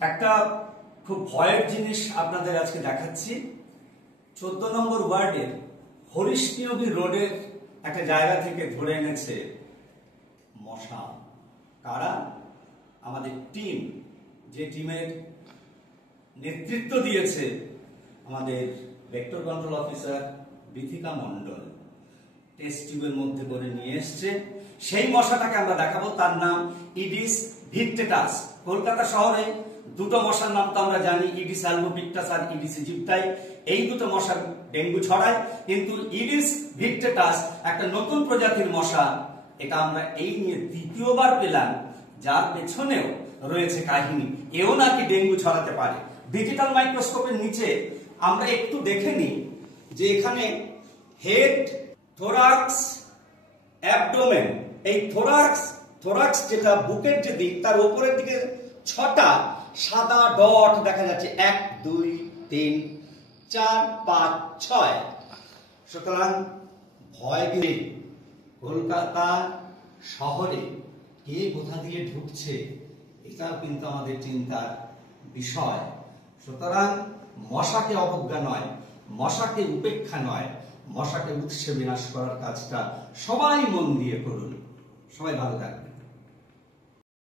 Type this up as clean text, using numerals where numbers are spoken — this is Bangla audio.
একটা খুব ভয়ের জিনিস আপনাদের আজকে দেখাচ্ছি। 14 নম্বর ওয়ার্ডের হরিশনিয়গী রোডের একটা জায়গা থেকে ধরে এনেছে মশা। কারা? আমাদের টিম, যে টিমের নেতৃত্ব দিয়েছে আমাদের ভেক্টর কন্ট্রোল অফিসার বিথিকা মণ্ডল, টেস্ট টিউবের মধ্যে করে নিয়ে এসছে। সেই মশাটাকে আমরা দেখাবো, তার নাম ইডিস ভিক্টেটাস। কলকাতা শহরে দুটো মশার নাম তো আমরা জানি, ইডিস অ্যালবোপিক্টাস আর ইডিস ইজিপ্টাই। এই দুটো মশা ডেঙ্গু ছড়ায়, কিন্তু ইডিস ভিক্টেটাস একটা নতুন প্রজাতির মশা। এটা আমরা এই নিয়ে দ্বিতীয়বার পেলাম, যার পেছনেও রয়েছে কাহিনী। এও নাকি ডেঙ্গু ছড়াতে পারে। ডিজিটাল মাইক্রোস্কোপের নিচে আমরা একটু দেখে নিই যে এখানে হেড, থোরাক্স, অ্যাবডোমেন, এই থোরাক্স যেটা বুকের যে দিক, তার উপরের দিকে 6টা সাদা ডট দেখা যাচ্ছে। 1 2 3 4 5 6। সুতরাং ভয় গিয়ে কলকাতা শহরে কে কোথা দিয়ে ঢুকছে, এটাও কিন্তু আমাদের চিন্তার বিষয়। সুতরাং মশাকে অবজ্ঞা নয়, মশাকে উপেক্ষা নয়, মশাকে উৎসে বিনাশ করার কাজটা সবাই মন দিয়ে করুন। সবাই ভালো থাকবেন।